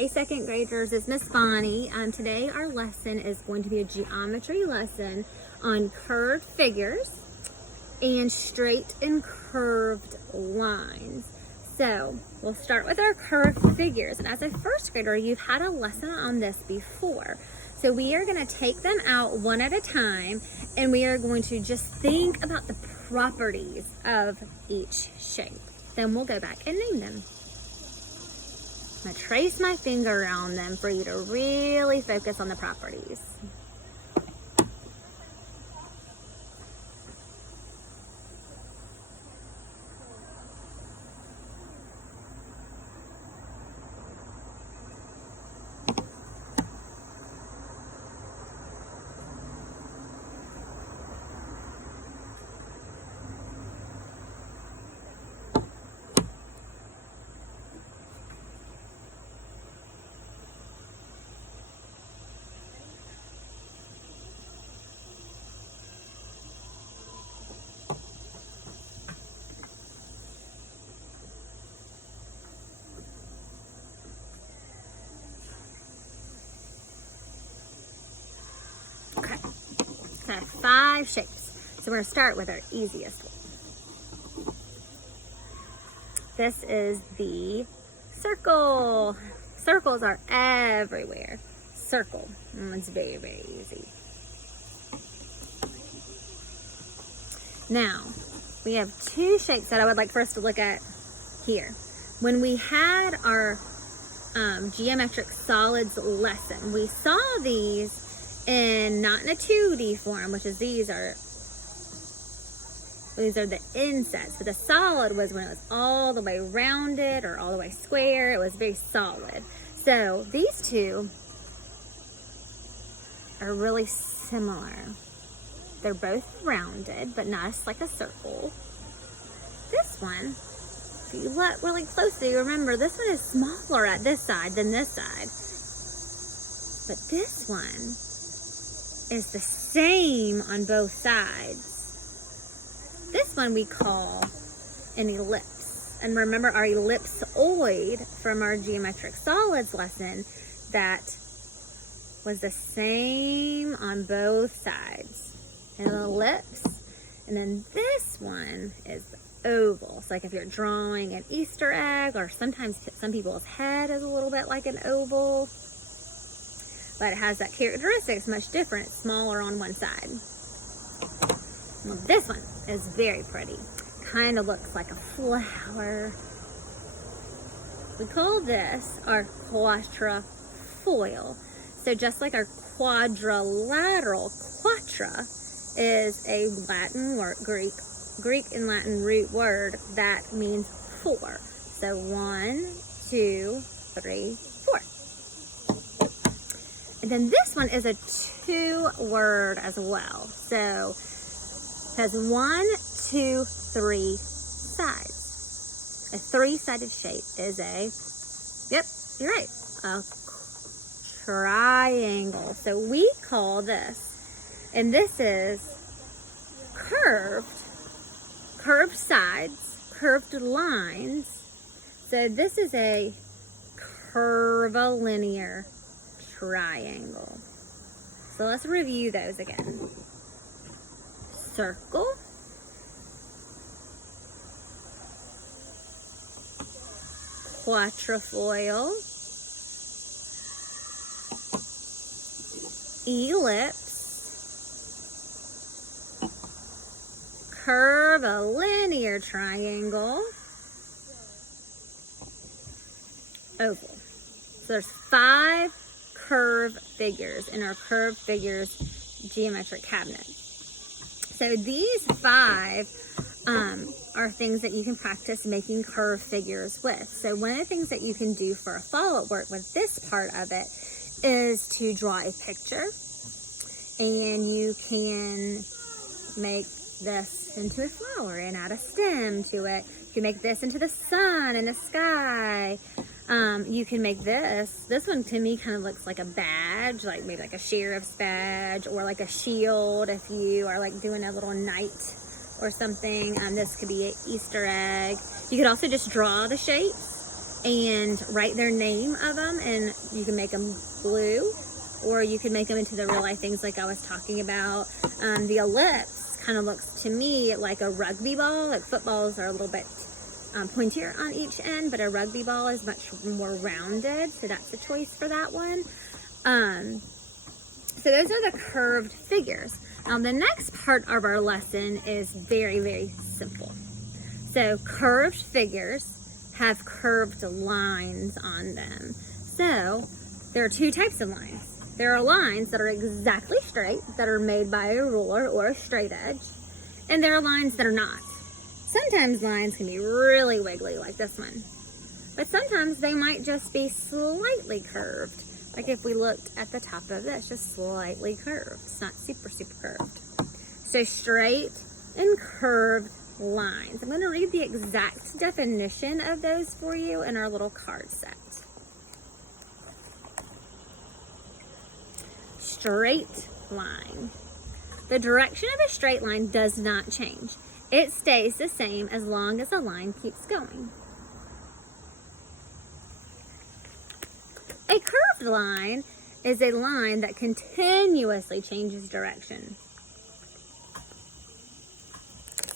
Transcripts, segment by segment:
Hey second graders, it's Miss Bonnie. Today our lesson is going to be a geometry lesson on curved figures and straight and curved lines. So we'll start with our curved figures, and as a first grader you've had a lesson on this before. So we are going to take them out one at a time, and we are going to just think about the properties of each shape. Then we'll go back and name them. I'm going to trace my finger around them for you to really focus on the properties. Okay, so 5 shapes. So we're going to start with our easiest one. This is the circle. Circles are everywhere. Circle. It's very, very easy. Now, we have 2 shapes that I would like for us to look at here. When we had our geometric solids lesson, we saw these not in a 2D form, which is these are the insets, but the solid was when it was all the way rounded or all the way square. It was very solid. So these two are really similar. They're both rounded, but not like a circle. This one, if you look really closely, remember this one is smaller at this side than this side. But this one is the same on both sides. This one we call an ellipse. And remember our ellipsoid from our geometric solids lesson, that was the same on both sides. An ellipse. And then this one is oval. So like if you're drawing an Easter egg, or sometimes some people's head is a little bit like an oval. But it has that characteristic. It's much different. It's smaller on one side. Well, this one is very pretty. Kind of looks like a flower. We call this our quatrefoil. So just like our quadrilateral, quatra is a Latin word, Greek and Latin root word that means 4. So 1, 2, 3, 4. And then this one is a 2-word as well. So it has 1, 2, 3 sides. A 3-sided shape is a, yep, you're right, a triangle. So we call this, and this is curved sides, curved lines. So this is a curvilinear triangle. So let's review those again. Circle, quatrefoil, ellipse, curvilinear triangle, oval. So there's 5 curved figures in our curved figures geometric cabinet. So these 5 are things that you can practice making curved figures with. So one of the things that you can do for a follow-up work with this part of it is to draw a picture, and you can make this into a flower and add a stem to it. You can make this into the sun and the sky. You can make this one to me kind of looks like a badge, like maybe like a sheriff's badge, or like a shield if you are like doing a little knight or something. This could be an Easter egg. You could also just draw the shapes and write their name of them, and you can make them blue, or you can make them into the real life things like I was talking about. The ellipse kind of looks to me like a rugby ball. Like footballs are a little bit pointier on each end, but a rugby ball is much more rounded, so that's the choice for that one. So those are the curved figures. Now the next part of our lesson is very, very simple. So curved figures have curved lines on them. So there are two types of lines. There are lines that are exactly straight, that are made by a ruler or a straight edge, and there are lines that are not. Sometimes lines can be really wiggly like this one, but sometimes they might just be slightly curved. Like if we looked at the top of this, just slightly curved. It's not super, super curved. So straight and curved lines. I'm going to read the exact definition of those for you in our little card set. Straight line. The direction of a straight line does not change. It stays the same as long as the line keeps going. A curved line is a line that continuously changes direction.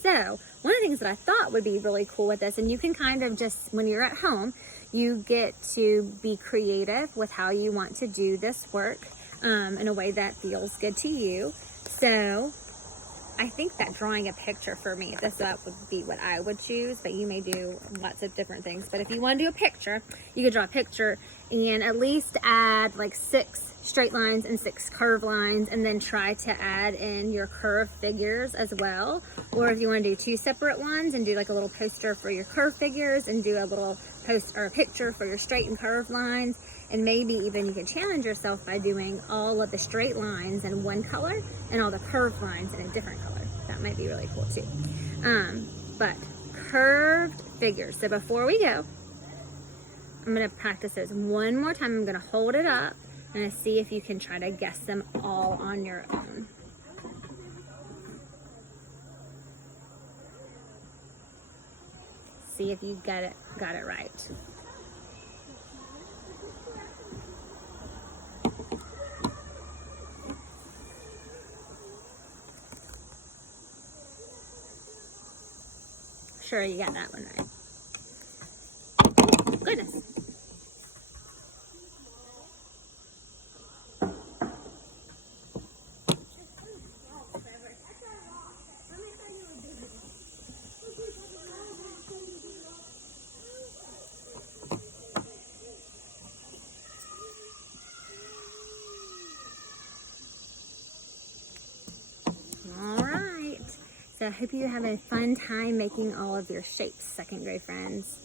So, one of the things that I thought would be really cool with this, and you can kind of just, when you're at home, you get to be creative with how you want to do this work in a way that feels good to you. So, I think that drawing a picture for me, that would be what I would choose, but you may do lots of different things. But if you want to do a picture, you could draw a picture and at least add like 6 straight lines and 6 curved lines, and then try to add in your curved figures as well. Or if you want to do 2 separate ones and do like a little poster for your curved figures and do a little post or a picture for your straight and curved lines. And maybe even you can challenge yourself by doing all of the straight lines in one color and all the curved lines in a different color. That might be really cool too. But curved figures. So before we go, I'm going to practice those one more time. I'm going to hold it up and see if you can try to guess them all on your own. See if you got it right. Sure, you got that one right. Goodness. So I hope you have a fun time making all of your shapes, second grade friends.